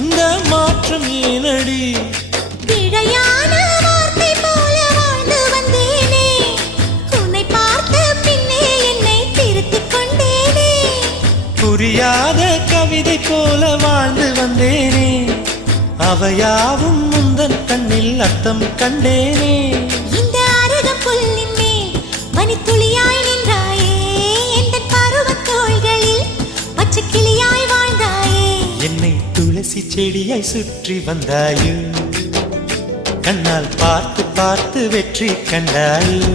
இந்த மாற்றம் ஏனடி? பிழையான வார்த்தை போல வாழ்ந்து வந்தேனே, உன்னை பார்த்த பின்னே என்னை திருத்திக் கொண்டேனே. புரியாத கவிதை போல வாழ்ந்து வந்தேனே, அவையாவும் முந்தன் கண்ணில் அர்த்தம் கண்டேனே. இந்த அருக புல்லின் மேல் பனித்துளியாய் நின்றாயே, எந்த பருவத் தோள்களில் பச்சை கிளியாய் வாழ்ந்தாயே. என்னை துளசி செடியாய் சுற்றி வந்தாயோ, கண்ணால் பார்த்து பார்த்து வெற்றி கண்டாயோ.